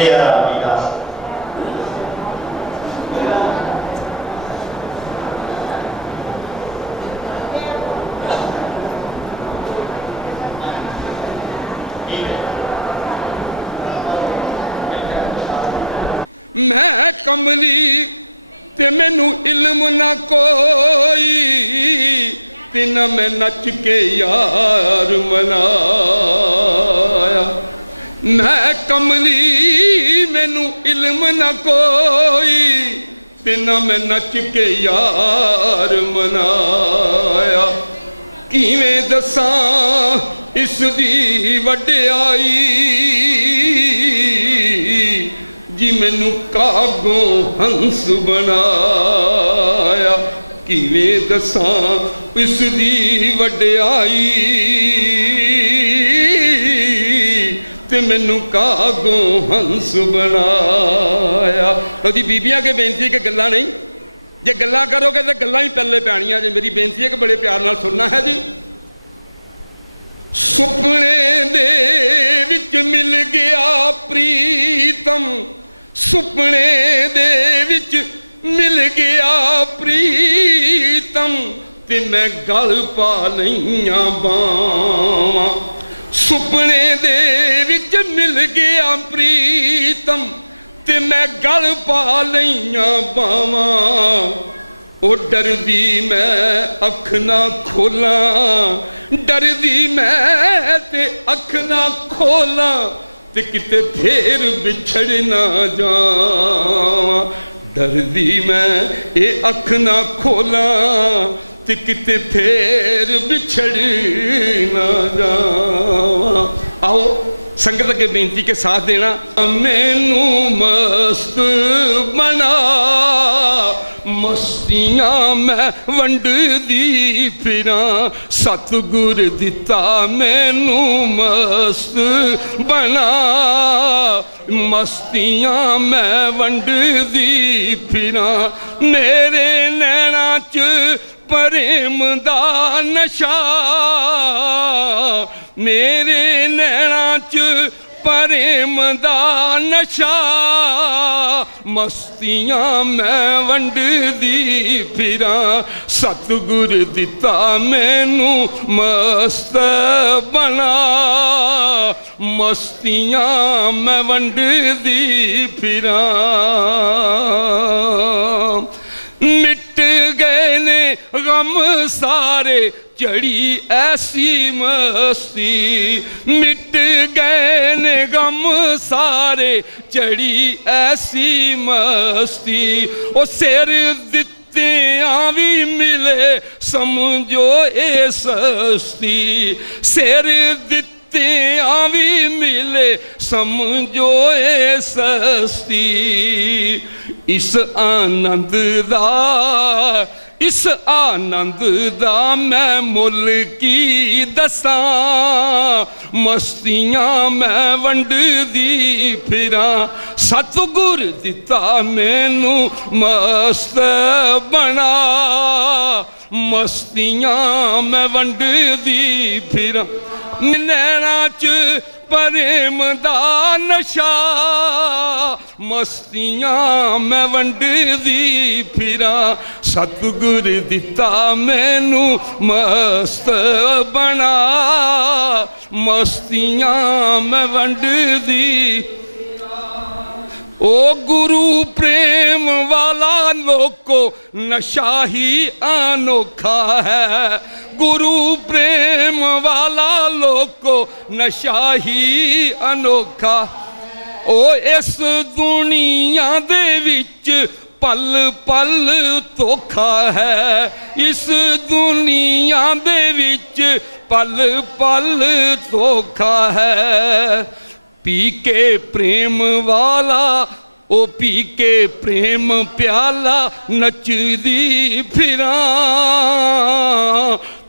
तेरा विकास। मैं कमली ते मैनू इल्म ना कोई, ते ना मैं नच के यार मनाया। मैं कमली मैनू इल्म ना कोई, ते ना मैं नच के यार मनाया। किवें दसां इसदी वड्याई, जी मैनू कागों हंस बनाया। किवें दसां इसदी वड्याई, ते मैनू कागों हंस बनाया। तो जी बीबियां के बेनती कि गल्लां नहीं, जे गल्लां करोगे तो गल्लां ही पल्ले पैणियां। जे मेरी बेनती है कि बड़े प्यार नाल सुनना है जी। सुपने दे विच मिल गया प्रीतम, सुपने दे विच मिल गया प्रीतम, ते मैं गल पा लईयां बावां। सुपने दे विच मिल गया प्रीतम, ते मैं गल पा लईयां बावां। ओ डरदी मैं अख ना खोलां, डरदी मैं ते अख ना खोलां, ते किते फिर बिछड़ ना जावां। डरदी मैं ये अख ना खोलां, ते किते फिर बिछड़ ना जावां। आओ संगत के बेनती के साथ देना। मैनू मस्त बना, मस्तियां मैं वंडदी फिरां। सतगुर दिता मैनू मस्त बना, मस्तियां मैं वंडदी फिरां। मेरे नैना च प्रेम दा नशा, मेरे नैना च प्रेम दा नशा। मस्तियां मैं वंडदी फिरां, सतगुर दिता मैनू मस्त बना। मस्तियां मैं वंडदी फिरां। मिट गए ने गम सारे, चढ़ी ऐसी मस्ती। मिट गए ने गम सारे, चढ़ी ऐसी मस्ती। ओ सिर दित्तियां भी मिले, समझो ए सस्ती। सिर दित्तियां भी मिले, समझो ए सस्ती। इस आनंद दा, इस आनंद दा मैं मुल की दसां। मस्तियां मैं वंडदी फिरां, सतगुर दिता मैनू मस्त बना। मस्तियां मैं वंडदी फिरां। नैना च प्रेम दा नशा, मस्तियां मैं वंडदी फिरां। सतगुर दिता मैनू मस्त बना, मस्तियां मैं वंडदी। ओ गुरु प्रेम वाला लोको नशा ही अनोखा है। गुरु प्रेम वाला लोको नशा ही अनोखा। ओ इस दुनिया दे विच पल पल धोखा है। इस दुनिया दे विच पल पल धोखा है। पी के प्रेम वाला, ओ पी के प्रेम प्याला, नचदी फिरां।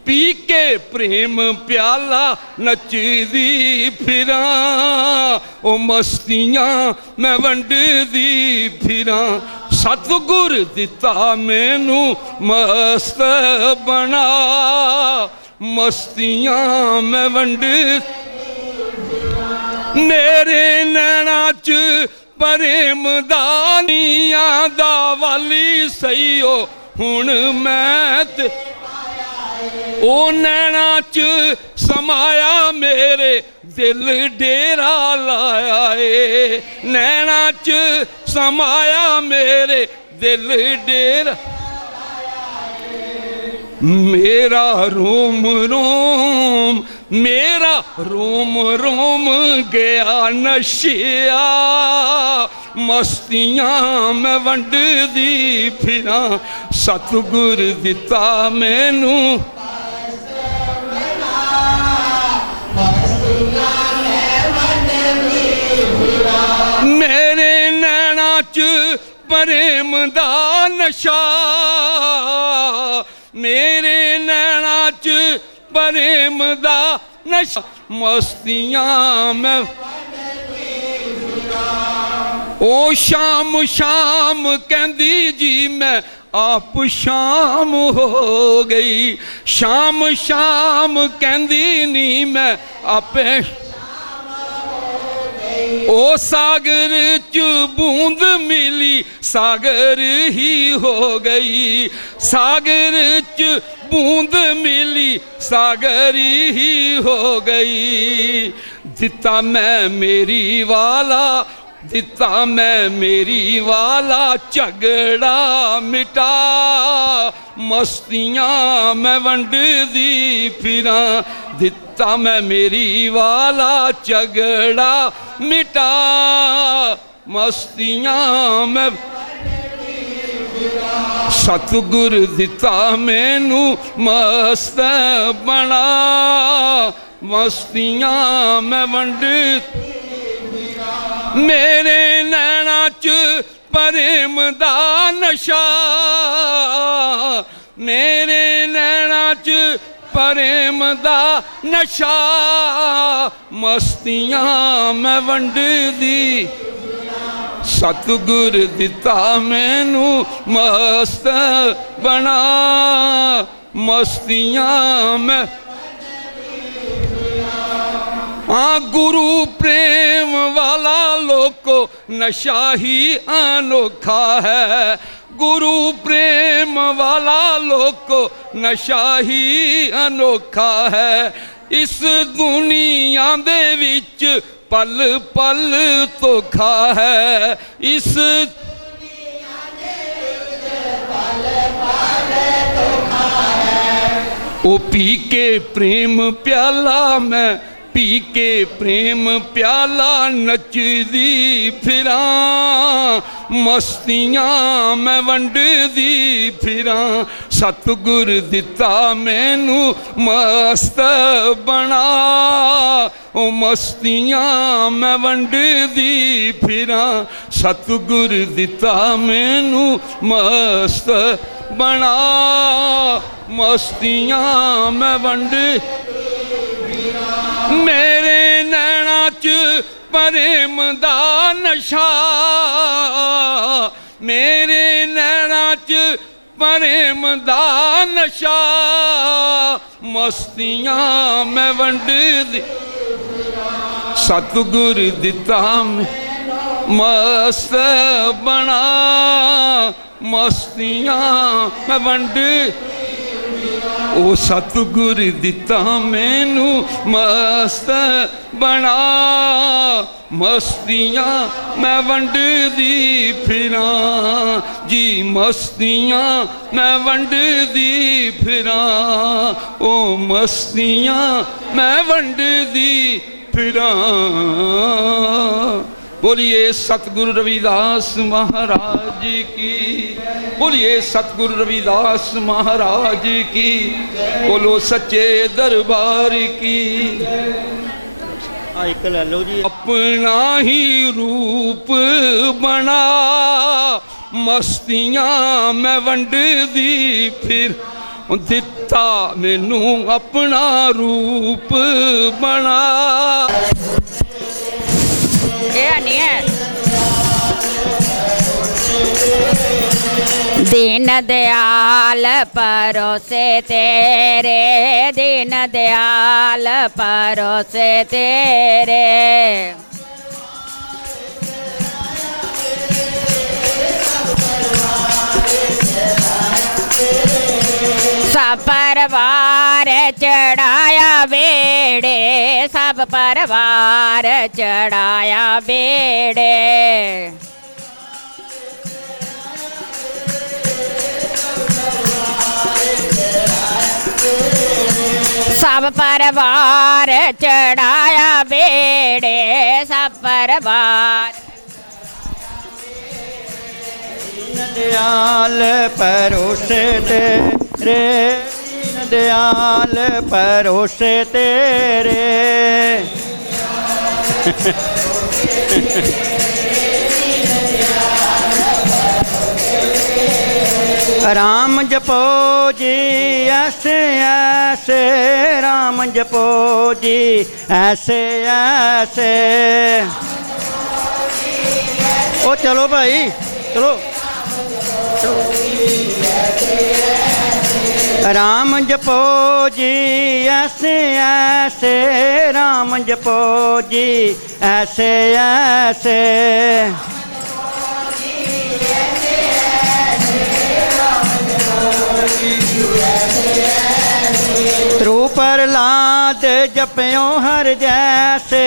पी के प्रेम प्याला, नचदी फिरां। ओ मस्तियां मैं वंडदी फिरां। सतगुर दिता मैनू मस्त बना। मस्तियां मैं वंड मेरे नैना च प्रेम दानियां दा वाली सही हो हुण मैं ते ओ नैना च समाया मेरे दिल डेरा लाया ए नैना च समाया मेरे दिल डेरा मेरा रोम रोम मेरा रोम रोम गया नशिया मस्तियां मैं वंडदी फिरा सतगुर दिता मैनू मेरे नैना च प्रेम दा नशा मेरे नैना च प्रेम दा नशा मस्तियां मैं ओ शाम शाम कहंदी जी मैं आप शाम हो गई शाम शाम कहंदी नी मैं आपे ओ सागर च बूंद मिली सागर ही हो गई सागर च बूंद मिली सागर ही हो गई दिता मैं मेरी वाला दिता मैं मेरी वाला झगड़ा मिटा मस्तियां मैं वंडदी फिरा दिता मैं मेरी वाला झगड़ा मिटा मस्तियां मैं सतगुर दिता मैनू मस्त बना मस्तियां मैं वंड मेरे नैना च प्रेम दा नशा मेरे नैना च प्रेम दा नशा मस्तियां मैं वंडदी सतगुर दिता मैनू मस्त बना मस्तियां मैं गुरु प्रेम वाला लोको नशा ही अनोखा है गुरु प्रेम वाला लोको नशा ही अनोखा है इस दुनिया दे विच पल पल धोखा है इस ओ पी के प्रेम प्याला मैं पी के प्रेम प्याला नचदी फिरा मस्तियां मैं वंडदी फिरा सतगुर दिता मैनू मस्त बना ओ मस्तियां मैं वंडदी फिरा सतगुर दिता मैनू मस्त बना मस्तियां मैं वंड मेरे नैना च प्रेम दा नशा मेरे नैना च प्रेम दा नशा मस्तियां मैं वंडदी सतगुर दिता मस्त बना मस्तियां मैं वंड ओ सतगुर दिता मैनू मस्त बना मस्तियां मैं वंडदी फिरा जी मस्तियां मैं वंडदी फिरा ओ मस्तियां मैं वंडदी फिरा बोलिए सतगुरु रविदास महाराज की बोलिए सतगुरु रविदास महाराज की बोलो सच्चे दरबार की एक ले लो जी अपना ही रूप बना मस्तियां मैं वंडदी फिर दिता मैनू अपना रूप बना ये नहीं है दीन दयाल परोसे तेरे, दीन दयाल परोसे तेरे। सब परिवार चढ़ाया बेड़े, सब परिवार चढ़ाया बेड़े। सब परिवार चढ़ाया बेड़े, सब परिवार। दीन दयाल परोसे तेरे, दीन दयाल परोसे तेरे। राम जपो जी ऐसे ऐसे, राम जपो जी ऐसे ऐसे। ओ चलो भाई चलो, राम जपो जी ऐसे ऐसे, राम जपो जी ऐसे ऐसे। त्रु प्रहलाद जपयो हर जैसे,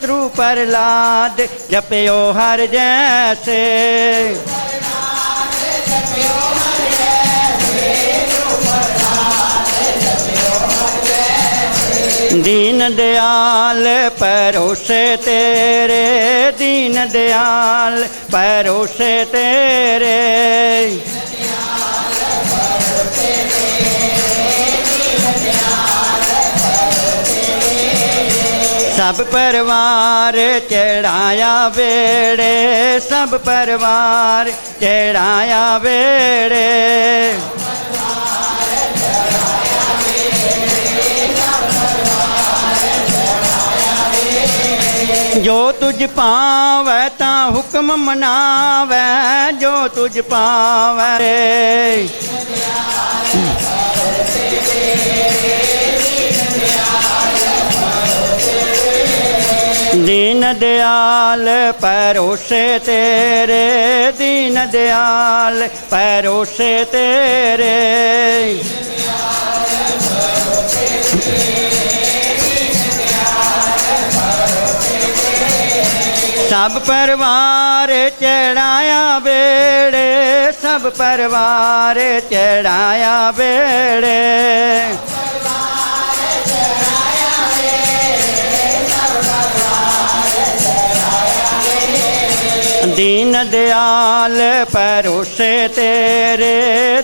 त्रु प्रहलाद जपयो हर जैसे। दीन दयाल परोसे तेरे, दीन दयाल परोसे तेरे। सब परिवार चढ़ाया बेड़े, सब परिवार चढ़ाया बेड़े। जो तुझ पावै ता हुक्म मनावै, जो तुझ पावै। दीन दयाल परोसे तेरे, दीन दयाल परोसे तेरे। सब परिवार चढ़ाया बेड़े, सब परिवार चढ़ाया बेड़े। दीन दयाल परोसे तेरे,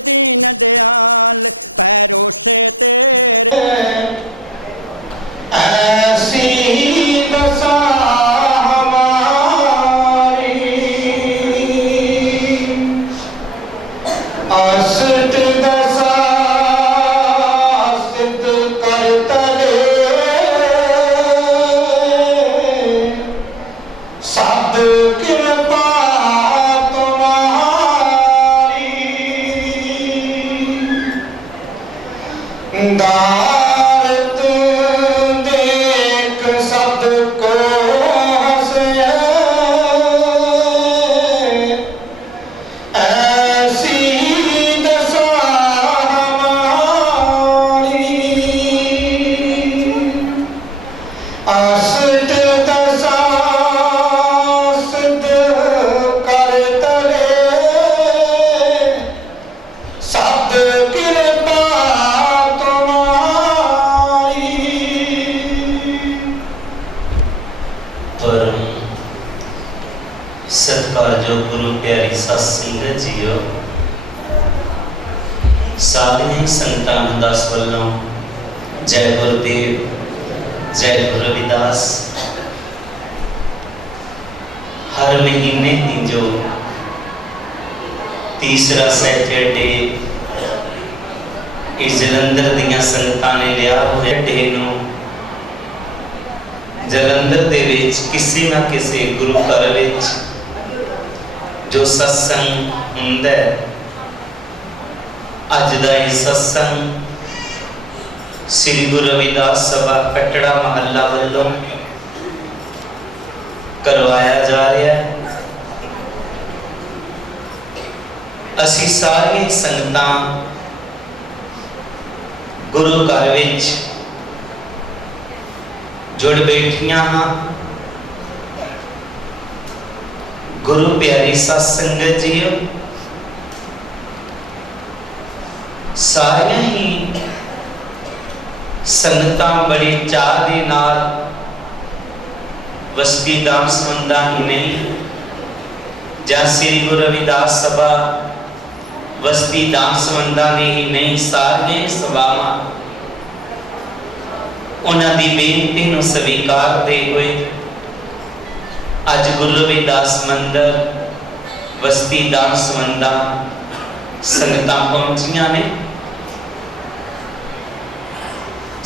दीन दयाल परोसे तेरे। ऐसी दशा हमारी, असत दशा सिद्ध कर तले। सद कृपा तुम्हारी, दारत देख सबको हंसे। ऐसी दशा हमारी, असत दशा सिद्ध कर तले। सद कृपा तुम्हारी। परम सत्कारयोग गुरु प्यारी सत संगत जीओ, साधने संतान दास वालों जय गुरुदेव, जय गुरु रविदास। हर महीने तीजो तीसरा सैटरडे इस जलंधर दियां संतां ने लिया हुए डे नूं जलंधर दे विच किसी ना किसी गुरु घर विच जो सत्संग हुंदा है अज का यह सत्संग श्री गुरु रविदास सभा कटड़ा महला वालों करवाया जा रहा है। असी सारी संगतां गुरु घर विच जुड़ बैठियां हाँ। गुरु प्यारी सत संगत जी सारियां ही संगतां बड़े चाह दे नाल वसती दाम संबंधा ही नहीं जा श्री गुरु रविदास सभा वसती दाम संबंधा ने ही नहीं सारे सभावां उन्हां दी बेनती नूं स्वीकार दे हुए अज गुरु रविदास मंदिर वसती दाम संबंधा संगतां पहुंचियां ने।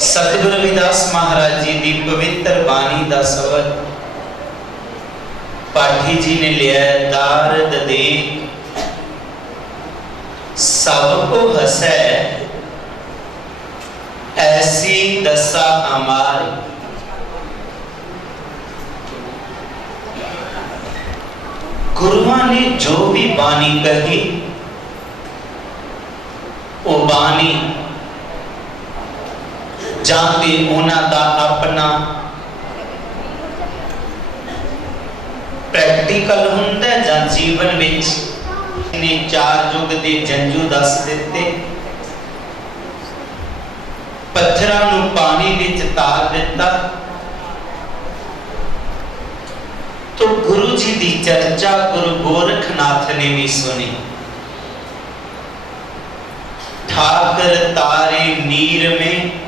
सतगुरु रविदास महाराज जी की पवित्र बाणी का शब्द पाठी जी ने लिया। दारद दे सबको हसै ऐसी दशा हमारी। गुरुओं ने जो भी बाणी कही वो बाणी जाते उन्हां दा अपना प्रैक्टिकल हुंदा है जां जीवन विच ने चार युग दे जंजू दस दिते। पत्थरां नूं पानी विच तार दिता तो गुरु जी दी चर्चा गुरु गोरखनाथ ने भी सुनी। ठाकर तारे नीर में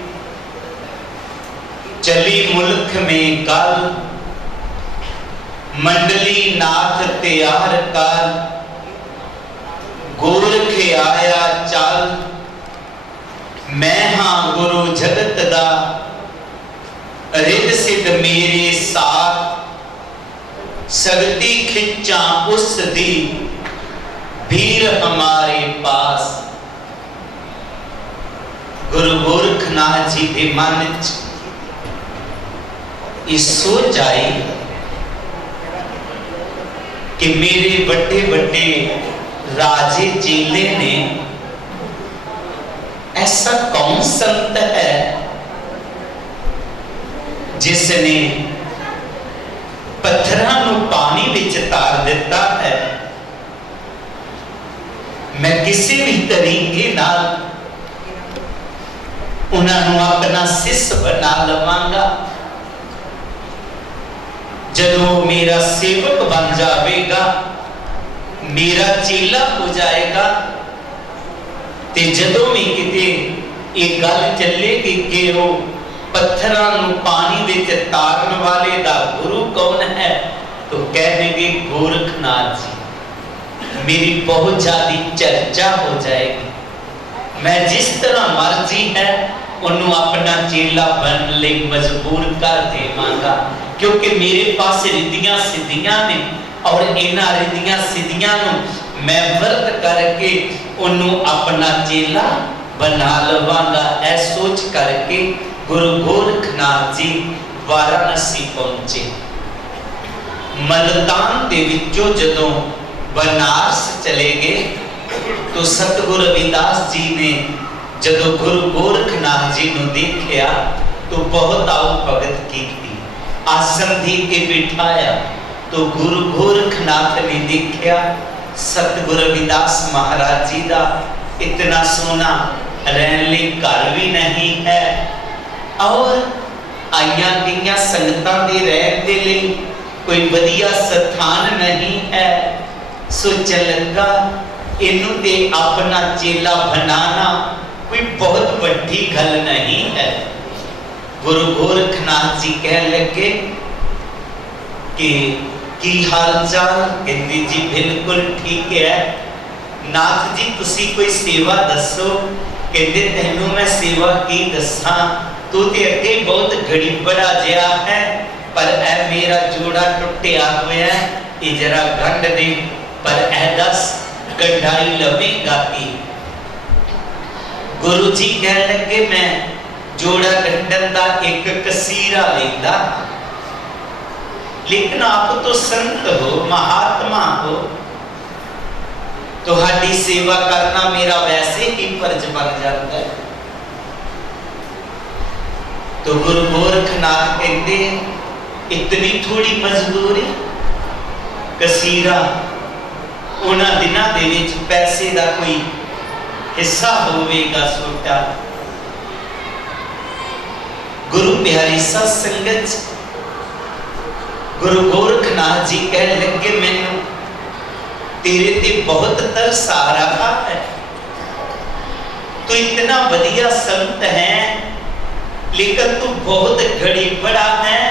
चली मुल्क में कल मंडली नाथ तैयार कर गोरख आया चल। मैं हाँ गुरु जगत दा रिद सिद्ध मेरे साथ शक्ति खिंचा उस दी भीड़ हमारे पास। गुरु गोरखनाथ जी के मन च सोच आई कि मेरे बड़े बड़े राजे चेले ने ऐसा कौन संत है जिसने पत्थरां नूं पानी विच तार दिता है। मैं किसी भी तरीके नाल उन्हां नूं अपना शिष्य बना लवांगा। जदों मेरा सेवक बन जाएगा मेरा चेला हो जाएगा ते जदों भी किते एक गल चलेगी कि वो पत्थरां नूं पानी विच तारन वाले दा गुरु कौन है तो कह देंगे गोरखनाथ जी। मेरी बहुत ज्यादा चर्चा हो जाएगी। मैं जिस तरह मर्जी है उन्होंने अपना चेला बनने लिए मजबूर कर देवांगा क्योंकि मेरे पास रिद्धियां सिद्धियां ने और इन्हां रिद्धियां सिद्धियां नूं मैं व्रत करके उन्होंने अपना चेला बना लवांगा। ऐ सोच करके गुरु गोरखनाथ जी वाराणसी पहुंचे। मलतान दे विचों जदों बनारस चले गए तो सतगुरु रविदास जी ने जदों गुरु गोरखनाथ जी को देखा तो बहुत आओ भगत की आसन दी के बिठाया तो गुरु गोरखनाथ ने देखा सतगुरु रविदास महाराज जी का इतना सोना रहने घर भी नहीं है और आइया गई संगतां दे रहने के लिए कोई वधिया स्थान नहीं है। सोचन लगा इनू ते अपना चेला बनाना कोई बहुत बड़ी गल नहीं है। गुरु गोरखनाथ जी कह लगे कि हाल चाल? कहते जी बिल्कुल ठीक है। नाथ जी तुसी कोई सेवा दसो। कहते तेनू मैं सेवा की दसा, तू ते अगे बहुत गड़ीबड़ा जिहा है पर ऐ मेरा जोड़ा टुटिया होया ये जरा गंढ दे पर ऐ दस कढ़ाई लवेगा की। गुरु जी कह लगे मैं जोड़ा गंढन का एक कसीरा लेंदा, लेकिन आप तो संत हो, महात्मा हो, तुहाडी सेवा करना मेरा वैसे ही फर्ज बन जाता है। तो गुरु गोरखनाथ कहते इतनी थोड़ी मजदूरी, कसीरा उन्हां दिनां दे विच पैसे का कोई हिस्सा होवेगा छोटा। गुरु प्यारी सा संगत, गुरु गोरखनाथ जी कह लगे मैनू तेरे ते बहुत तरस आ रहा है, तू इतना बढ़िया संत है लेकिन तू बहुत घड़ी बड़ा है।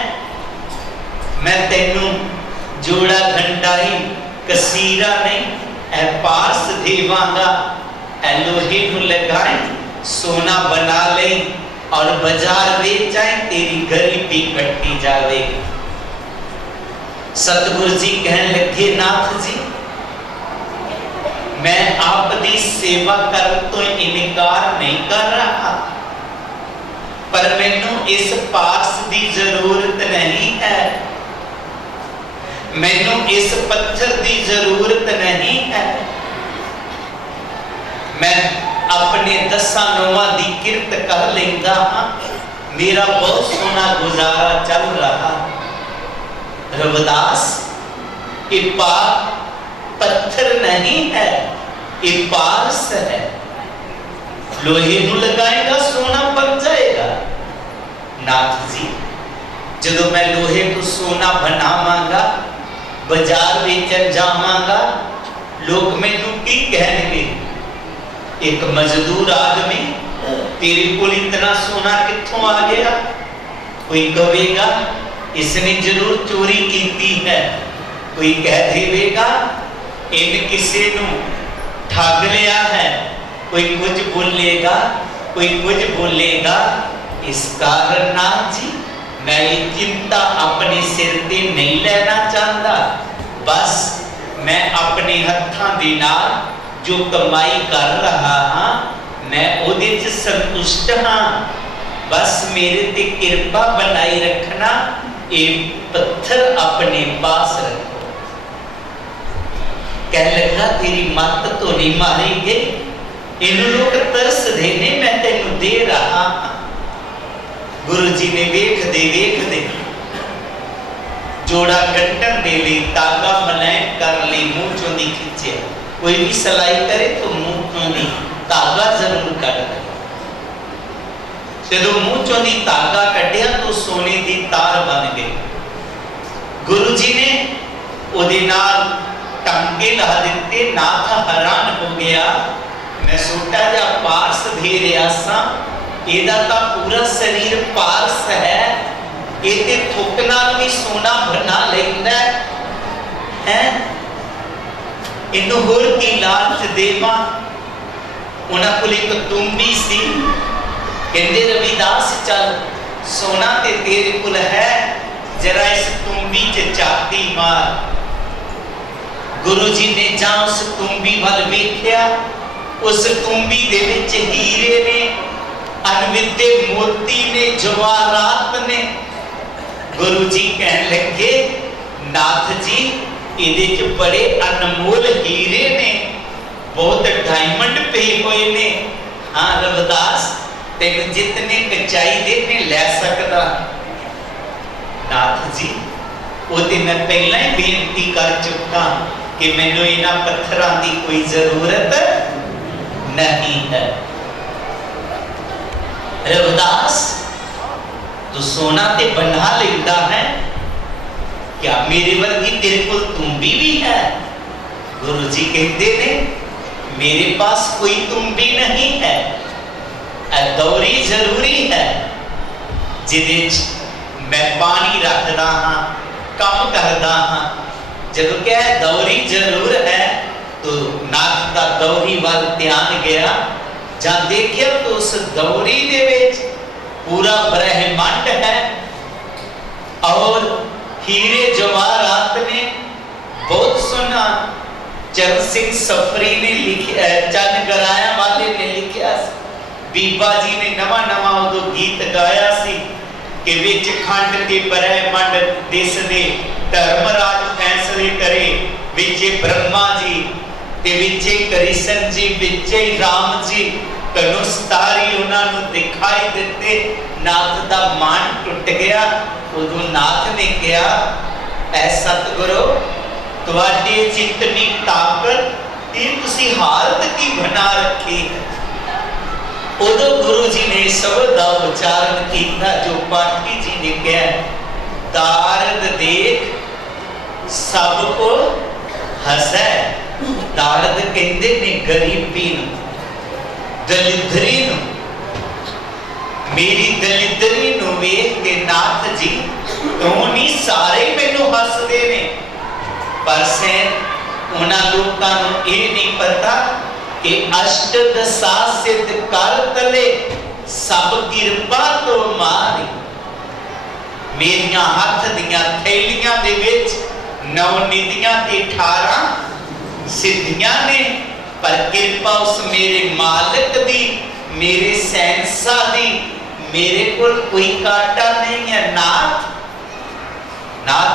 मैं तेनू जोड़ा घंटाई कसीरा नहीं ऐ पास देवांगा, ऐ लोहे नू लगाए सोना बना ले और बाजार ले जाए, तेरी गरीबी कटती जाएगी। सतगुरु जी कहने लगे नाथ जी मैं आपकी सेवा कर तो इनकार नहीं कर रहा, पर मैनू इस पास की जरूरत नहीं है, मैनू इस पत्थर की जरूरत नहीं है। मैं अपने 10 नौवां की किरत कर लेंदा हाँ, मेरा बहुत सोना गुजारा चल रहा। रविदास ये पत्थर नहीं है, ये पारस है, लोहे नू लगाएगा सोना बन जाएगा। नाथ जी जदों मैं लोहे को सोना बनावांगा, बाजार बेचन जावांगा, लोग मैनू की कहणगे, एक मजदूर आदमी तेरे को इतना सोना कित्थों आ गया? कोई कहेगा इसने जरूर चोरी की है, कोई कह देगा इन किसी नू ठग लिया है, कोई कुछ बोलेगा, कोई कुछ बोलेगा। इस कारण नाथ जी मैं ये चिंता अपने सिर पे नहीं लेना चाहता, बस मैं अपने हत्थां दे नाल जो कमाई कर रहा हाँ मैं उहदे च संतुष्ट हाँ, बस मेरे ते कृपा बनाई रखना, ये पत्थर अपने पास रखो। कह लगा तेरी मत तो नहीं मारी गई, इन लोग तरस देने मैं तेनू दे रहा। गुरु जी ने वेख दे जोड़ा गंढन दे ली, तागा मलैन कर ली, मुंह चों दी खींचे। कोई भी सलाई करे तो मुंह चों दी तागा जरूर कट दे। जदों मुंह चों दी तागा कटिया तो सोने दी तार बन गई। गुरु जी ने ओदे नाल टंगे ला दिते, नाथ हैरान हो गया। मैं छोटा जा पारस दे रहा सा, एदा ता पूरा शरीर पारस है, एते थुक नाल भी सोना बना लैंदा है। इन्नू होर की लालच देवा। उन्हां कोल एक तुंबी सी, कहंदे रविदास चल सोना ते तेरे कोल है, जरा इस तुंबी च चाती मार। गुरु जी ने जा उस तुंबी वाल वेख्या, उस तुंबी दे विच हीरे ने, अनविद्य मोती ने, जवाहरात ने। गुरु जी कहने लगे नाथ जी इहदे च बड़े अनमोल हीरे ने, बहुत डायमंड पे हुए ने। हाँ रविदास तेन जितने चाहिए ने लै सकदा। नाथ जी वो ते मैं पहला ही बेनती कर चुका कि मैनू इन्हां पत्थरां दी कोई जरूरत नहीं है। रविदास तू सोना ते बना लेता है, क्या मेरे वर्गी तेरे को तुंबी भी है? गुरु जी कहते ने मेरे पास कोई तुंबी नहीं है, दौरी जरूरी है जिदे मैं पानी रखदा हाँ, काम करदा हाँ। जब क्या दौरी जरूर है तो नाथ का दौरी वाल ध्यान गया। जब देखिए तो उस दौरी दे विच पूरा ब्रह्मांड है और हीरे जवाहरात ने। बहुत सुना चरण सिंह सफरी ने लिखा, चंद गराया वाले ने लिखा बीबा जी ने नवा नवा उदो गीत गाया सी कि विच खंड ते ब्रह्मंड दिसदे धर्मराज फैसले करे, विचे ब्रह्मा जी ते विचे कृष्ण जी, विचे राम जी धनुष तारी उन्होंने दिखाई दिते। नाथ दा मान टुट गया। उदो नाथ ने कहा, ऐ सतगुरु तुहाडे चित्त दी ताकत ये तुसी हालत की बना रखी। उदो गुरु जी ने शब्द का उच्चारण किया जो पाठी जी ने कहा, दारद देख सब को हसै। दारद कहते ने गरीबी दलिद्री नूं, मेरी दलिद्री नूं वेख के नाथ जी तुम नहीं सारे मैनू हसदे ने, पर से उन्हां लोकां नूं ये नहीं पता कि अष्ट दशा सिद्ध कर तले सब किरपा तो मारी। मेरिया हाथ दियां थैलियां दे विच 9 निधियां ते 18 सिद्धियां ने, पर किरपा उस मेरे मालिक दी, मेरे सैनसा दी, मेरे कोल कोई काटा नहीं है। नाथ नाथ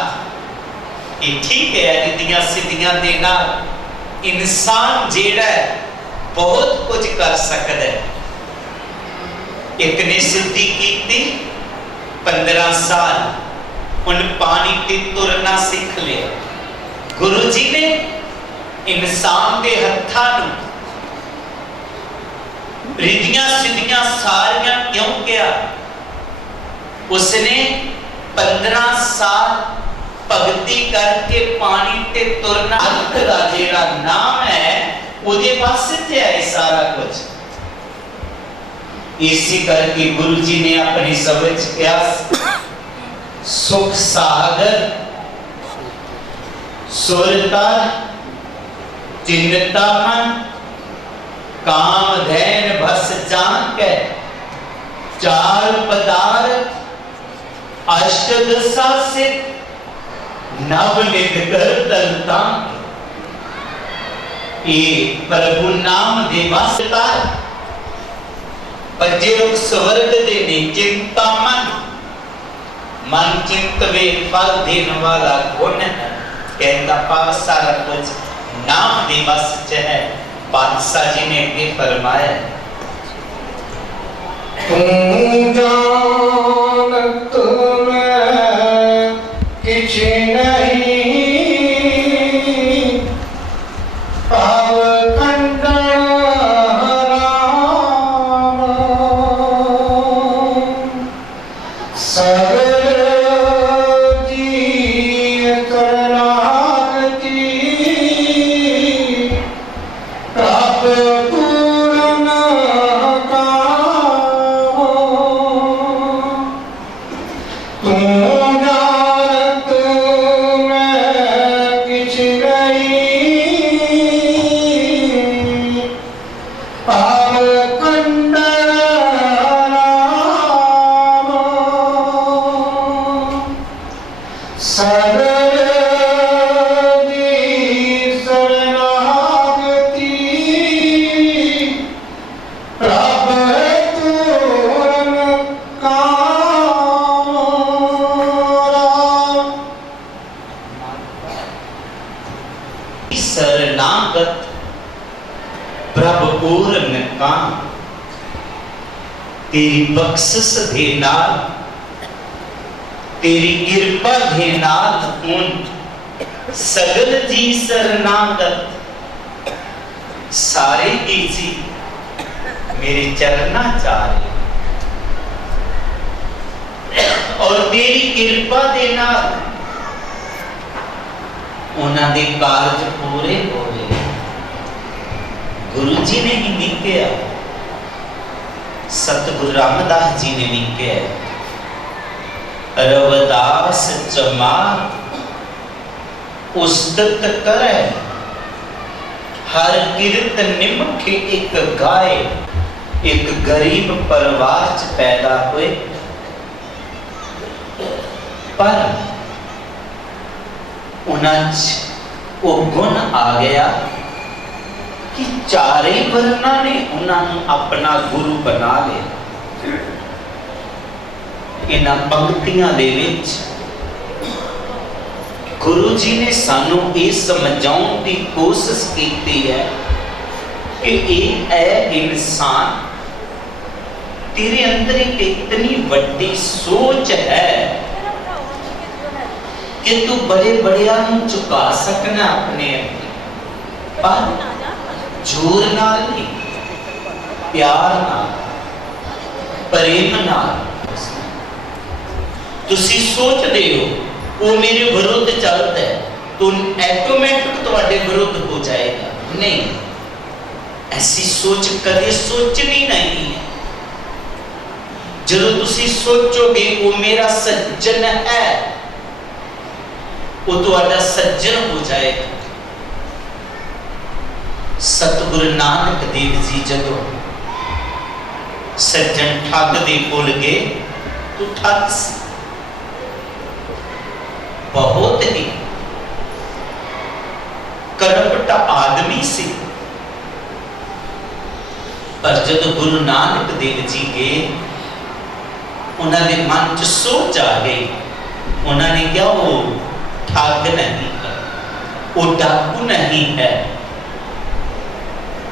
ये ठीक है, निधियां सिद्धियां देना इंसान जेड़ा बहुत कुछ कर सकता है। इतने सिद्धि की 15 साल उन पानी ते तुरना सीख लिया। गुरु जी ने इंसान के हत्थां नूं रिधियां सिद्धियां सारियां क्यों किया? उसने 15 साल भगती करके पानी ते तुरना का जेड़ा नाम है उहदे पास है सारा कुछ। इसी करके गुरु जी ने अपनी समझ क्या सुख सागर सुरता चिन्ता मन काम धैन भस जान के 4 पदार्थ अष्ट दशा सिद्ध नव निध कर दलता ये प्रभु नाम दे वास्ता पंजे लोग स्वर्ग दे ने चिंता मन चिंत वे फल देने वाला गुण कहता पाव सारा कुछ नाम दे वास्ते है। बादशाह जी ने भी फरमाया, तू जानत मैं किछ नहीं पाव खंडन राम सगर जी शरणागति प्राप्त पूर्ण काम। तू जानत मैं किछ नहीं पाव खंडन राम सगर जी शरणागति प्राप्त पूर्ण काम। शरणागत प्रभु पूर्ण काम तेरी बख्शिश दे नाल तेरी कृपा दे नाल उन सगल जी शरणागत सारे ही जी मेरे चरना चाहे और तेरी कृपा दे नाल उन्हां दे कारज पूरे हो गए। गुरु जी ने ही नहीं किया, सतगुरु रामदास जी ने नहीं किया। रविदास चमार उस्तत करे हर किरत निमख एक गाय। एक गरीब परिवार च पैदा हुए पर उन्हां च वो गुण आ गया कि चारे वर्णा ने उन्होंने अपना गुरु बना लिया। इन्हां पंक्तियां दे विच गुरु जी ने सानू ये समझाउण की कोशिश की है कि एक है इंसान, तेरे अंदर एक इतनी बड़ी सोच है कि तू बड़े बड़िया झुका सकना अपने अगे, पर जोर नाल नहीं, प्यार नाल, प्रेम नाल। तुसी सोचते हो वो मेरे विरुद्ध चलता है तो ऑटोमेटिक तुम्हारे विरुद्ध हो जाएगा, नहीं। ऐसी सोच कभी सोचनी नहीं है। जब तुसी सोचोगे वो मेरा सज्जन है, वो तुम्हारा सज्जन हो जाएगा। सतगुरु नानक देव जी जब सज्जन ठग दे कोल गए तो ठग बहुत ही करपट आदमी से, पर जब गुरु नानक देव जी गए उन्होंने मन च सोच आ गई। उन्होंने क्या वो ठग नहीं है, वो डाकू नहीं है।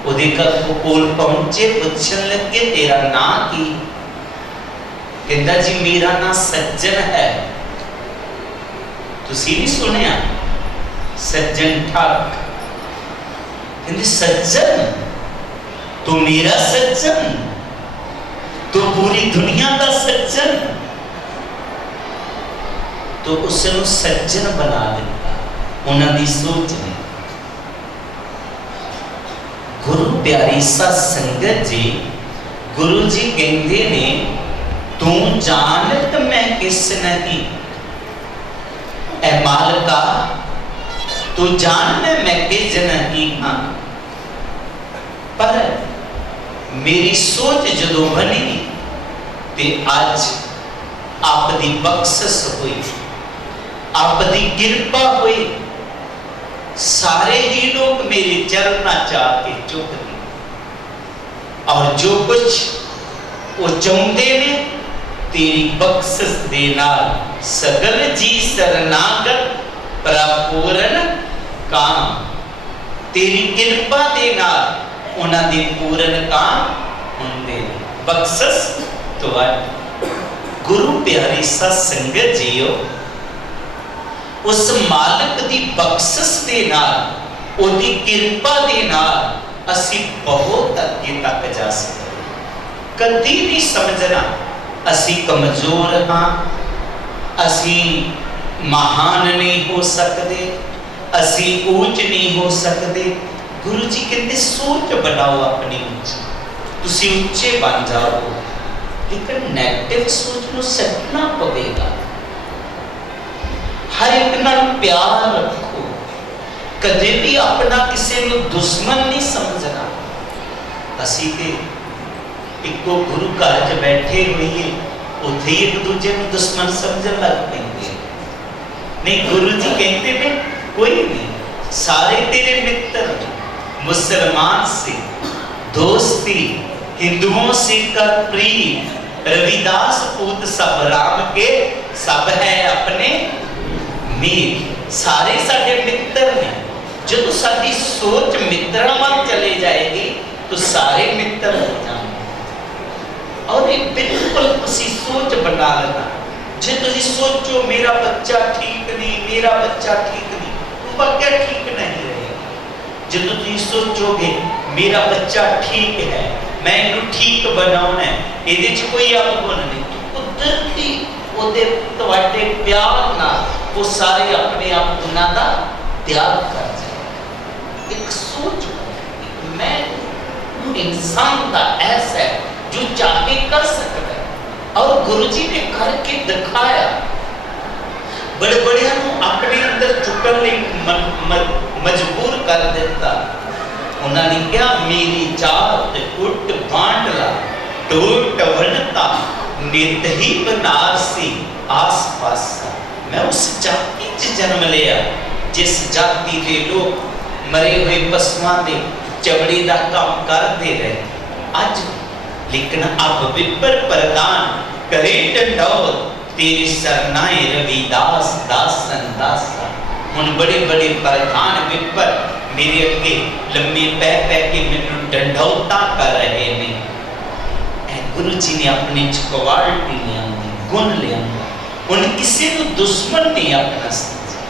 वो कोल पहुंचे, पूछने लगे तेरा नाम की? कहता जी मेरा नाम सज्जन है। तुसी भी सुनिया सज्जन ठाक, कहते सज्जन तू मेरा सज्जन, तो पूरी दुनिया का सज्जन। तो उसने सज्जन बना दिता उन्होंने सोच ने। गुरु प्यारी सा संगत जी, गुरु जी कहते ने तू जानत मैं किस नहीं, ऐ मालका तू जान मैं किस नहीं हाँ। पर मेरी सोच जो बनी ते आज आपकी बख्शिश हुई, आपकी कृपा हुई। सारे ही लोग मेरे चरणा चाह के झुक गए और जो कुछ वो चाहते ने तेरी बख्शिश देना सगल जी शरणागत प्रपूर्ण काम, तेरी कृपा देना उन्होंने पूर्ण काम होंगे। बख्शिश तो गुरु प्यारी सा संगत जीओ, उस मालिक की बख्शिश दे नाल, ओदी कृपा दे नाल असी बहुत अगे तक जा सकते। कदी नहीं समझना असी कमजोर हाँ, असी महान नहीं हो सकते, असी ऊंच नहीं हो सकते। गुरु जी कहते सोच बनाओ अपनी ऊंची, तुसी ऊंचे बन जाओ, लेकिन नेगेटिव सोच को सटना पड़ेगा। हर एक नाल प्यार रखो, कदे भी अपना किसी को दुश्मन नहीं समझना। असी ते इको गुरु घर च बैठे हुए उथे एक दूजे को दुश्मन समझ लग पेंगे। नहीं, गुरु जी कहते हैं कोई नहीं, सारे तेरे मित्र, मुसलमान से दोस्ती, हिंदुओं से कर प्रीत, रविदास पूत सब राम के, सब है अपने मीत। सारे सारे मित्र हैं। जो साडी सोच मित्रों वाल चले जाएगी तो सारे मित्र हो जाएंगे। और एक बिल्कुल उसी सोच बना लेना। जो तुम सोचो मेरा बच्चा ठीक नहीं, मेरा बच्चा ठीक नहीं, तो बच्चा ठीक नहीं रहेगा। जो तुम सोचोगे मेरा बच्चा ठीक है, मैं इन्हें ठीक बनाना है, ये कोई अवगुण नहीं, तो कुदरती ओदे तुहाडे प्यार नाल वो सारे अपने आप गुनाह दा त्याग कर जाए। एक सोच मैं इंसान का ऐसा है जो चाहे कर सकता है, और गुरु जी ने करके दिखाया। बड़े बड़े अपने अंदर चुकन मजबूर कर देता। उन्होंने क्या मेरी जात उठ बांटला टूट वनता नित ही बनारसी आस पास। मैं उस जाति च जन्म लिया जिस जाति के लोग मरे हुए पशुओं के चमड़ी का काम करते रहे अज, लेकिन अब विपर प्रधान करे डंडौर तेरे सरनाए रविदास दासन दासा। हुन बड़े बड़े प्रधान विपर मेरे अगे लम्बे पै पै के मैनू डंडौता कर रहे ने। गुरु जी ने अपने क्वालिटी लिया, गुण लिया, उन किसी को दुश्मन नहीं अपना समझा,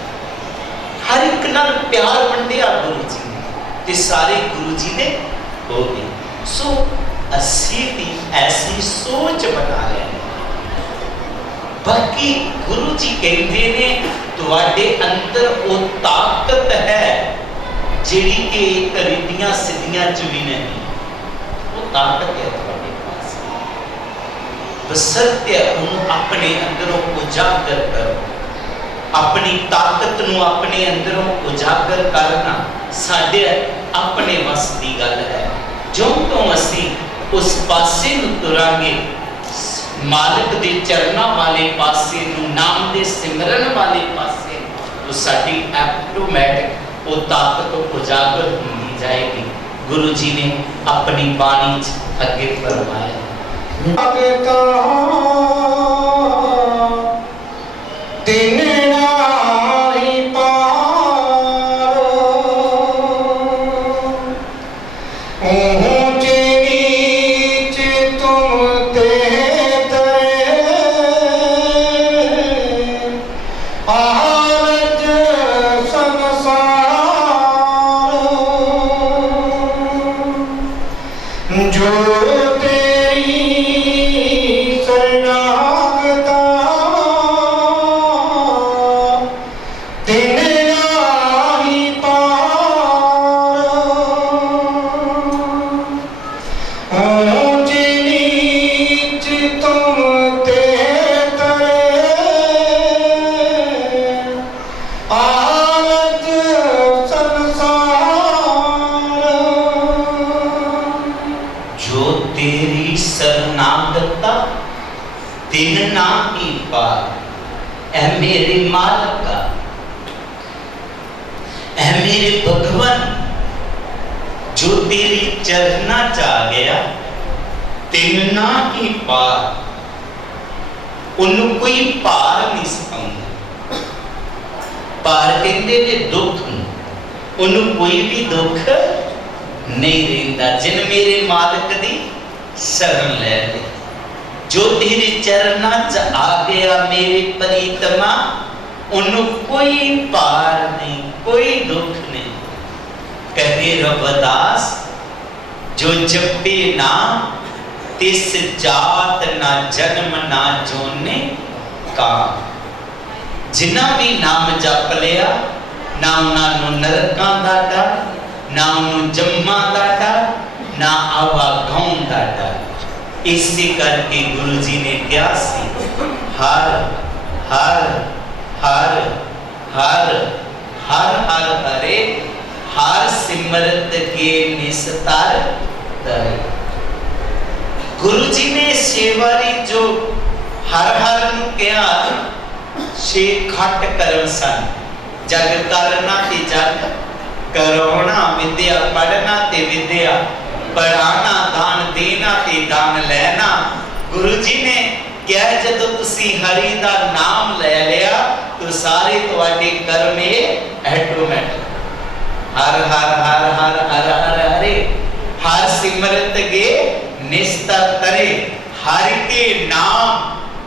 हर एक नाल प्यार वंडिया गुरु जी ने, ते सारे गुरु जी ने हो गए। सो असी भी ऐसी सोच बना लें। बाकी गुरु जी कहते ने तुहाडे अंदर वो ताकत है जिहड़ी कि रिद्धियां सिद्धियां च भी नहीं, वो ताकत है तुहाडे पास, बसरते उन्होंने अपने अंदरों उजागर कर, अपनी ताकत नूं अपने अंदरों उजागर करना साडे अपने वस दी गल है। जो तो असी उस पासे नूं तुरांगे, मालिक दे चरणा वाले पासे नूं, नाम दे सिमरन वाले पासे, तो साडी ऑटोमैटिक वो ताकत उजागर होती जाएगी। गुरु जी ने अपनी बाणी अगे फरमाया, दिन नाही पारो, ऊंच नीच तुम ते तरे, आरज संसार जो जो तेरी चरना चा गया तिन ना ही पार, उन्हें कोई पार नहीं सकता। पार कहते ने दुख, उन्हें कोई भी दुख नहीं रहता जिन मेरे मालिक दी शरण ले ले। जो तेरे चरना च आ गया मेरे प्रीतमा, उन्हें कोई पार नहीं, कोई दुख नहीं। कहे रविदास जो जपे नाम तिस जात ना जन्म ना जोने का। जिन्ना भी नाम जप लिया ना उन्होंने नरकां दा डर, ना उन्होंने जम्मा दा डर, ना आवागौन दा डर। इसी करके गुरु जी ने क्या सी हर हर हर हर हर हर हरे हर सिमरत के निस्तार करे। गुरु जी ने सेवारी जो हर हर क्या छे खट करन सन, जग करना ते जग करोना, विद्या पढ़ना ते विद्या पढ़ाना, दान देना ते दान लेना। गुरु जी ने क्या जदों तुसी हरि दा नाम ले लिया तो सारे तुहाडे कर्म ऑटोमैटिक हर हर हर हर हर हर हरे हर सिमरत गे निस्तर करे। हर के नाम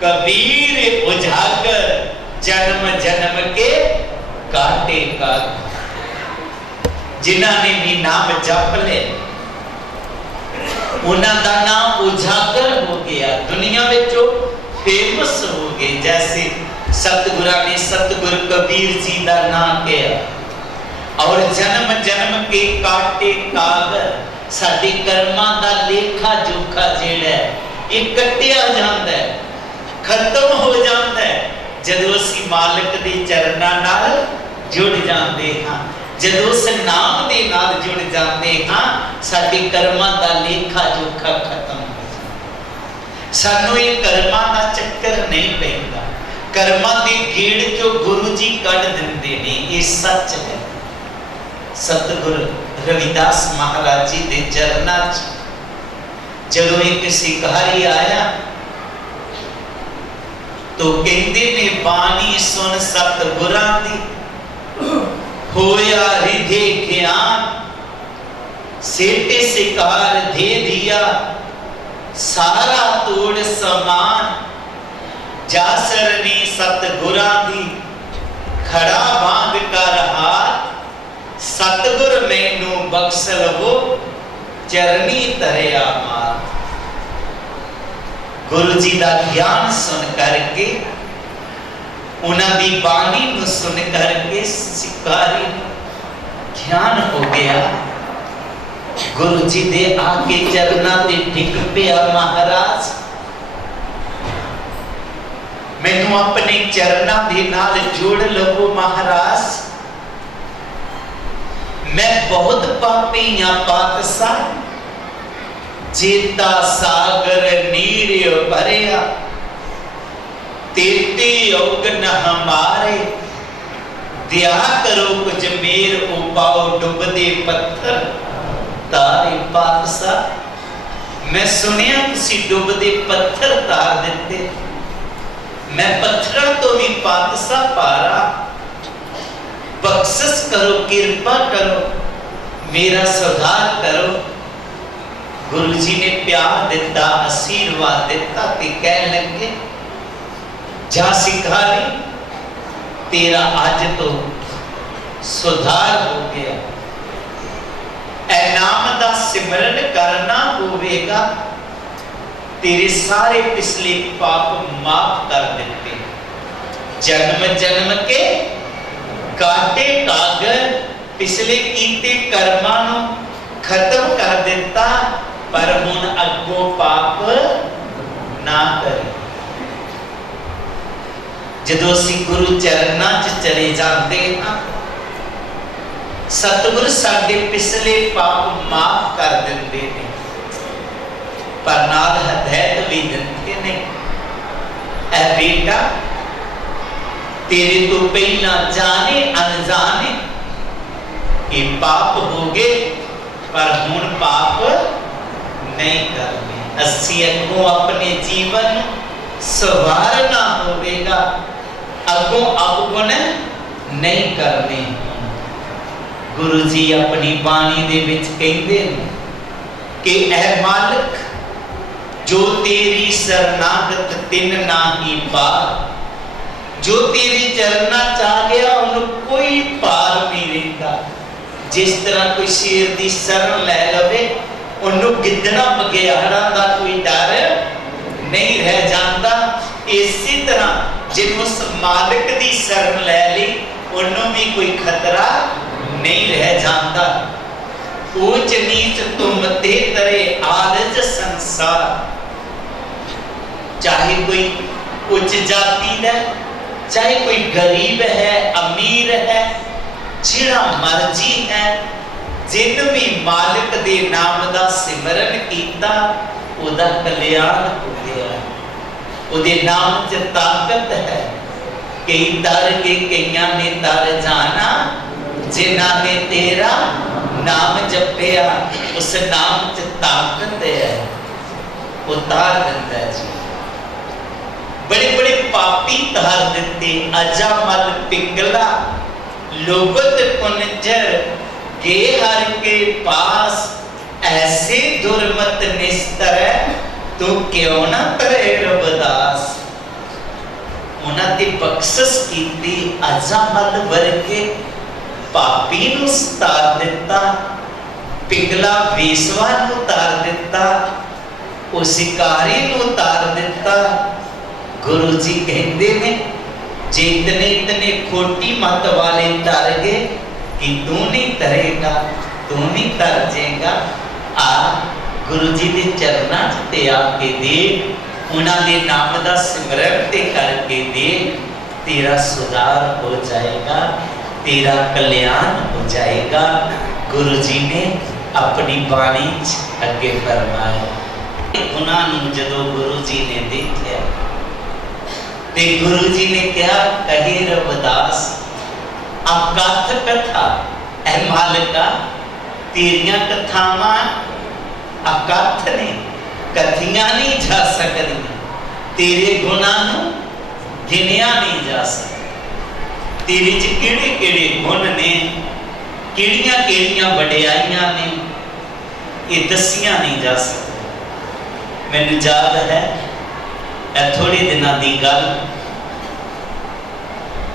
कबीर उजागर, जन्म जन्म के काटे का। जिन्होंने भी नाम जप ले उन्होंने का नाम उजागर हो गया, दुनिया में जो फेमस हो गए। जैसे सतगुरा ने सतगुर कबीर जी का नाम किया, और जन्म जन्म के काटे कागर साडे कर्मां दा लेखा जोखा जिहड़ा ये कटिया जांदा है, खत्म हो जाता है जदों असीं मालिक दे चरनां नाल जुड़ जाते हाँ, जदों उस नाम दे नाल जुड़ जाते हाँ, साडे कर्मां दा लेखा जोखा खत्म हो जाता। सानू ये कर्मां दा चक्कर नहीं पैंदा, कर्मां दे गेड़ जो गुरु जी कढ दिंदे ने, ये सच है। सतगुरु रविदास महाराज जी के चरणों जब एक शिकारी आया तो कहते ने बानी सुन सतगुरां दी होया हृदय ज्ञान सेटे शिकार दे दिया सारा तोड़ समान जा सरनी सतगुरां दी खड़ा बांध कर हाथ सतगुर मैनू बख्श लवो चरनी तरया मात। गुरु जी का ज्ञान सुन करके उन्होंने बाणी को सुन करके शिकारी ज्ञान हो गया। गुरु जी दे आके चरना ते टिक पिया महाराज मैनू अपने चरना दे नाल जोड़ लवो महाराज मैं बहुत पापी या पातशाह चेता सागर नीर भरिया तेते अवगन हमारे दया करो कुछ मेर उपाओ डुबदे पत्थर तारे पातशाह मैं सुनिया किसी डुबदे पत्थर तार देते मैं पत्थरों तो भी पातशाह पारा बख्शिश करो कृपा करो मेरा सुधार करो। गुरु जी ने प्यार दिता आशीर्वाद दिता ते कह लगे जा शिकारी तेरा आज तो सुधार हो गया ऐ नाम दा सिमरन करना होवेगा तेरे सारे पिछले पाप माफ कर देते जन्म जन्म के काटे कागर पिछले कीते कर्मां नूं खत्म कर देता पर हुण अगों पाप ना करे। जदों असीं गुरु चरनां च चले जाते हां सतगुर साडे पिछले पाप माफ कर दिंदे ने पर नाल हदायत भी दिंदे ने ऐ बेटा तेरे तो पहला जाने अनजाने ये पाप हो गए पर हुण पाप नहीं करने असी अगों अपने जीवन सवारना होगा अगों अवगुण नहीं करने। गुरु जी अपनी बाणी दे विच कहंदे कि ऐ मालिक जो तेरी शरणागत तिन नाही पार जो तेरे चरना चाह गया उन्हें कोई पार नहीं रहेगा। जिस तरह कोई शेर की शरण ले लवे उन्हें गिद्धड़ा बघियाड़ा का कोई डर नहीं रह जाता इसी तरह जिन्हों उस मालिक की शरण ले ली उन्हें भी कोई खतरा नहीं रह जाता। ऊंच नीच तुम ते तरे आलज संसार चाहे कोई उच्च जाति है चाहे कोई गरीब है अमीर है जिहड़ा मर्जी है जिन भी मालिक दे नाम दा सिमरन कीता ओदा कल्याण हो गया ओदे नाम च ताकत है। कई तर के कईयां ने तर जाना जिन्हां ने तेरा नाम जपया उस नाम च ताकत है उतार दिंदा जी। बड़े बड़े पापी तार दिते अजामल पिंगला लोगत कुंजर के हर के पास ऐसे दुर्मत निस्तर तू क्यों ना करे रबदास। उन्होंने बख्शिश की अजामल वर्गे पापी नूं सतार दिता पिंगला वेसवा नूं तार दिता ओ शिकारी नूं तार दिता। गुरु जी कहते हैं जे इतने खोटी मत वाले तर गए कि तू नहीं तरेगा तू नहीं तर जाएगा आ गुरु जी के चरणों ते आके दे उन्होंने नाम का सिमरन ते करके दे तेरा सुधार हो जाएगा तेरा कल्याण हो जाएगा। गुरु जी ने अपनी बाणी अगे फरमाया। उन्होंने जदों गुरु जी ने देखा ते गुरु जी ने क्या कहे रविदास अकथ कथा ऐ मालिका तेरियां कथावां अकथ ने, कथियां नहीं जा सकदी, तेरे गुणां नूं गिनिया नहीं जा सकदा। तेरे च किहड़े किहड़े गुण ने, किहड़ियां किहड़ियां वडियाइयां ने, ये दसियां नहीं जा सकदा। मैनूं याद है थोड़े दिनां दी गल,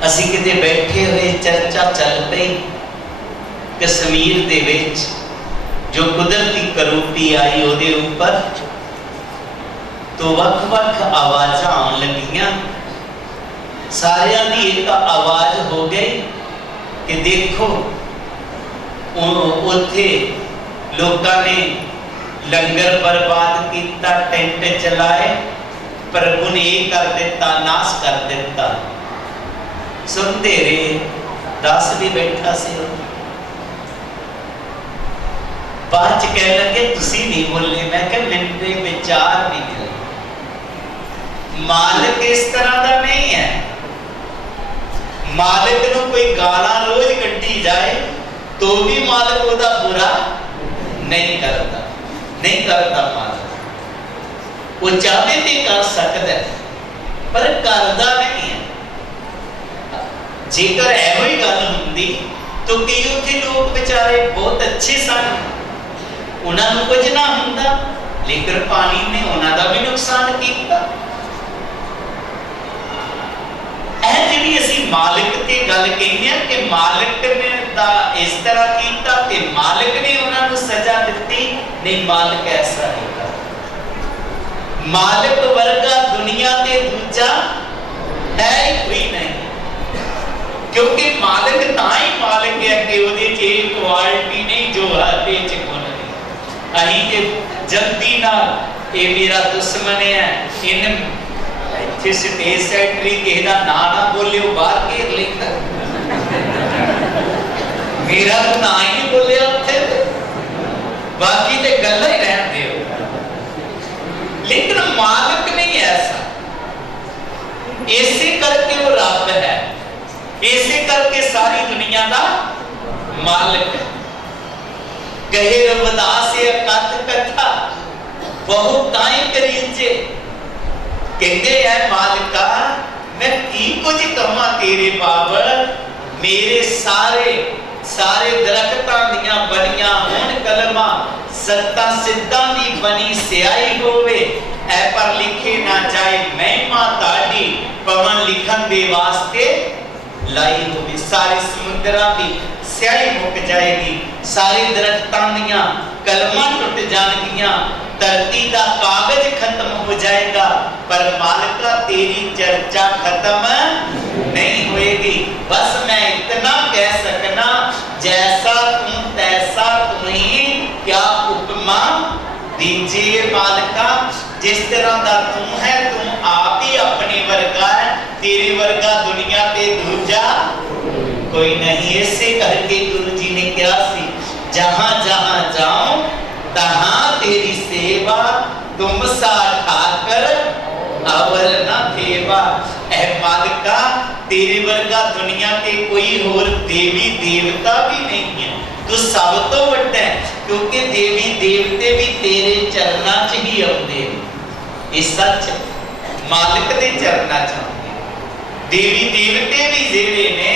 असीं किते बैठे हुए चर्चा चल पई, कश्मीर दे विच जो कुदरती करूपी आई उहदे उपर तो वख-वख आवाज़ां आउण लगियां। सारियां दी एक आवाज़ हो गई कि देखो उत्थे लोकां ने लंगर बर्बाद किया, टेंट चलाए, प्रभु ने ये कर दिता, नाश कर दिता। सुनते रहे, दस भी बैठा से बाद च कह लगे तुसी नहीं बोले। मैं कहा मेरे विचार नहीं मिले। मालिक इस तरह का नहीं है। मालिक नूं कोई गाला रोज कट्टी जाए तो भी मालिक उहदा बुरा नहीं करता, नहीं करता। मालिक वो चाहे तो कर सकता है पर करता नहीं है। जेकर एवं गल होंदी तो कई उत्थे लोग बेचारे बहुत अच्छे सन, उन्होंने कुछ ना होंदा, लेकिन पानी ने उन्होंने भी नुकसान किया। जी असी मालिक की गल कहते हैं कि मालिक ने इस तरह किया कि मालिक ने उन्होंने सजा दी। नहीं, मालिक ऐसा नहीं करता। मालिक वर्गा दुनिया के दूजा है ही कोई नहीं, क्योंकि मालिक ना ही मालिक है कि उहदे च क्वालिटी नहीं जो हर च गुण है। अहीं के जल्दी ना ये मेरा दुश्मन है, इन इत्थे स्टेज सेक्रेटरी किसी दा नां ना बोलियो, बाहर घेर लेंदा। मेरा तो ना ही नहीं बोलिया उत्थे, बाकी ते गल्लां ही रहन दिओ। लेकिन मालिक नहीं ऐसा, इसे करके वो रब है, इसे करके सारी दुनिया का मालिक है। कहे रविदास कथ कथा बहु काई करीचे, कहते है मालिका मैं की कुछ कमा तेरे बाबल, मेरे सारे सारे दरख्तां दियां बनियां होण कलमा, सत्ता सिद्धां दी बनी स्याही होवे, ऐ पर लिखे ना जाए महिमा ताड़ी, पवन लिखन दे वास्ते लाई होवे। सारे समुद्रां दी स्याही मुक जाएगी, सारे दरख्तां दियां कलमां टुट जाणगियां, धरती का कागज खत्म हो जाएगा, पर मालिका तेरी चर्चा खत्म नहीं होएगी। बस मैं इतना कह सकना, जैसा तुम तैसा तू ही, क्या उपमा दीजिए मालिका। जिस तरह का तू है, तुम आप ही अपने वर्गा है, तेरे वर्गा दुनिया पे दूजा कोई नहीं। ऐसे करके गुरु जी ने क्या सी, जहां जहां जाओ तहां तेरी सेवा, तुम सा ठाकर अवर ना देवा। ऐ मालिका तेरे वर्गा दुनिया ते कोई और देवी देवता भी नहीं है, तू सब तो वड्डा है, क्योंकि देवी देवते भी तेरे चरणा च ही आउंदे। इस सच मालिक दे चरणा च आउंदे। देवी देवते भी जेड़े ने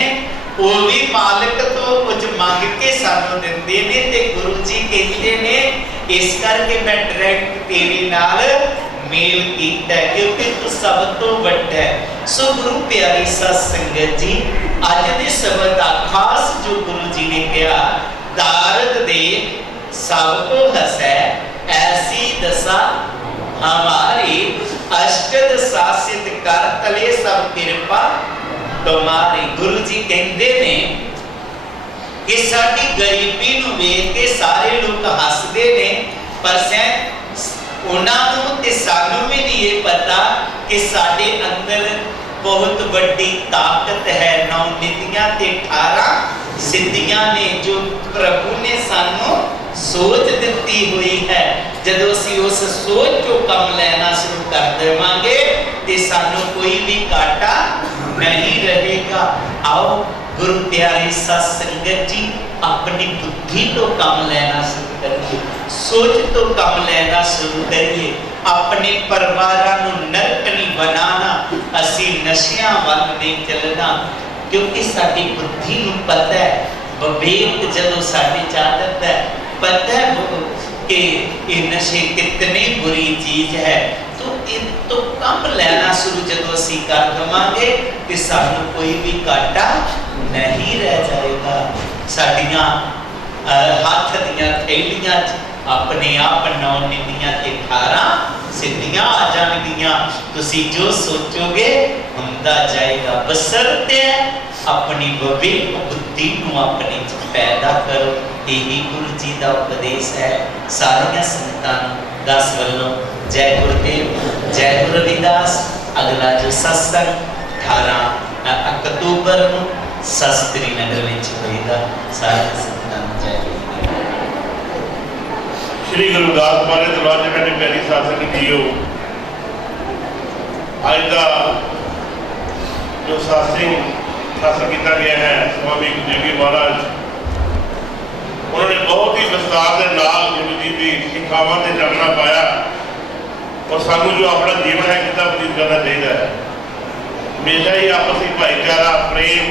वो भी मालिक तो कुछ मांग के सानू दिंदे ने, ते गुरु जी कहते ने इस करके मैं डायरेक्ट तेरे नाल मेल कीता है, क्योंकि तू सब तो वड्डा है। सो गुरु प्यारी सत संगत जी, अज दे शब्द दा खास जो गुरु जी ने कहा, दारद दे सब को हसै ऐसी दशा हमारी, अष्टद शासित कर तले सब कृपा तुम्हारी। गुरु जी कहते ने कि साडी गरीबी नूं वेख के सारे लोग हसदे ने, पर उन्हां नूं ते सानू भी नहीं ये पता कि साडे अंदर बहुत बड़ी ताकत है। 9 निधियां ते 18 सिद्धियां ने जो प्रभु ने सानू सोच दिती हुई है। जदों असीं उस सोच जो कम लेना शुरू कर देवांगे ते सानू कोई भी घाटा नहीं रहेगा। आओ गुरु प्यारी सत संगत जी, अपनी बुद्धि तो काम लेना शुरू करिए, सोच तो काम लेना शुरू करिए। अपने परिवारां नूं नरक नहीं बनाना, असी नशियां वल नहीं चलना, क्योंकि साडी बुद्धि नूं पता है विवेक जदों साडी आदत है, पता है कि ये नशे कितनी बुरी चीज है, तो तो कम लेना शुरू जदों असी कर देवांगे कि सानू कोई भी घाटा नहीं रह जाएगा। साडियां हाथ दियां थैलियां अपने आप 9 निंदियां ते 18 सिद्धियां आ जाणगियां। तुसी जो सोचोगे हुंदा जाएगा, बसरते अपनी विवेक बुद्धि नूं अपने च पैदा करो। यही गुरु जी का उपदेश है। सारियां संगतां दस वल्लों जय गुरुदेव, जय गुरु रविदास। अगला जो सत्संग 18 अक्तूबर नूं शास्त्री नगर में होएगा। सारियां संगतां जय गुरुदेव। श्री गुरु रविदास महाराज दरबार च बैठे प्यारी साध संगत जीओ, आज का जो सत्संग हासिल किया गया है स्वामी गुरु महाराज, उन्होंने बहुत ही विस्तार के नाल जिंदगी की सिखावां से चानना पाया और सानू जो अपना जीवन है कितना व्यतीत करना चाहिए है। हमेशा ही आपसी भाईचारा, प्रेम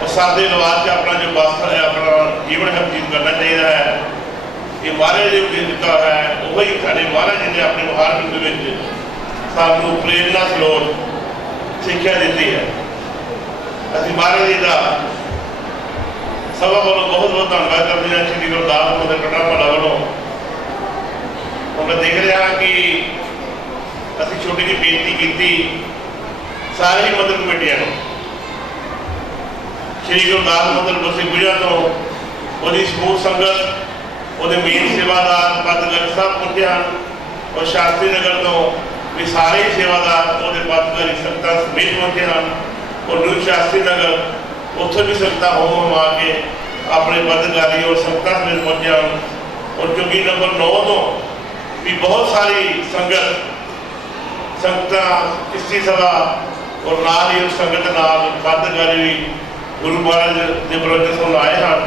और सादे रिवाज से अपना जो वास्ता है, अपना जीवन है व्यतीत करना चाहिए है। ये महाराज जो दिता है वही साढ़े महाराज जी ने अपने महान के सानू प्रेरणा स्रोत सिक्ख्या दी है। अभी महाराज जी का सभा वालों बहुत बहुत धन्यवाद करते हैं। श्री गुरु रविदास को कटरा वाला वालों मैं देख रहा कि अभी छोटी जी बेनती की सारे ही मदद कमेटियां श्री गुरु रविदास मंदिर बसी गुजा तो वो समूह संगत वो मेन सेवादार पदगर सब पहुंचे हैं और शास्त्री नगर तो भी सारे सेवादार वो पदकारी संगत समेत पहुंचे हैं और न्यू शास्त्री नगर उत्थे भी संगत होम आके अपने पदकारी और संगत में पहुंचे हैं। और चुंगी नंबर 9 तो भी बहुत सारी संगत किसी सभा और नाल ही संगत नाल पदकारी भी गुरु महाराज के बरोबर सुन आए हैं।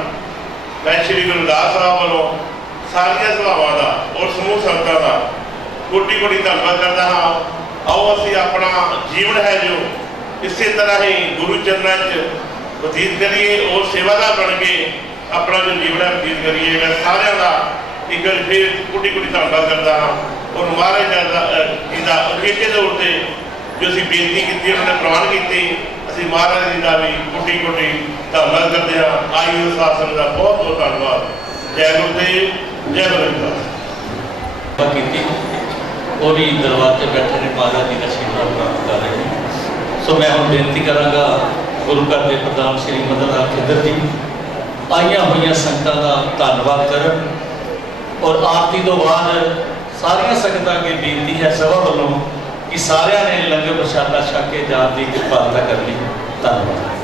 मैं श्री गुरु रविदास साहब वालों सारिया सभावां का और समूह संगतां का कोटि कोटि धन्यवाद करता हाँ। आओ असी अपना जीवन है जो इस तरह ही गुरु चरणों व्यतीत करिए और सेवादार बन के अपना जो जीवन है व्यतीत करिए। मैं सारे का एक बार फिर कोटि कोटि धन्यवाद करता हाँ। और महाराज जी का अगेते तौर पर जो असी बेनती की उन्होंने प्रवान की, असी महाराज जी का भी कोटि कोटि धन्यवाद करते हैं। आई हुई शासन का बहुत बहुत धन्यवाद। जय गुरुदेव, जय रविदास। और ही दरबार से बैठे ने महाराज जी का आशीर्वाद प्राप्त कर रहे हैं। सो मैं हम बेनती करांगा गुरु घर के प्रधान श्री मदन लाल खिदर जी आईया हुई संगतां का धन्यवाद करन और आरती तो बाद सारिया संगतां की बेनती है सभा वालों कि सारिया ने लंगर प्रशादा छक के जान की कृपालता करनी। धन्यवाद।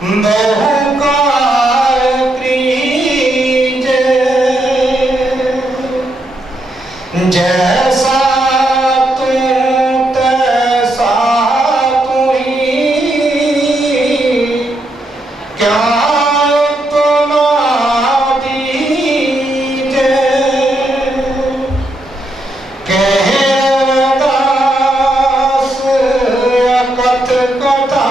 बहुकार प्रीजे जैसा तू तैसा तू ही क्या तुम्हारी जे कह उदास अकथ कथा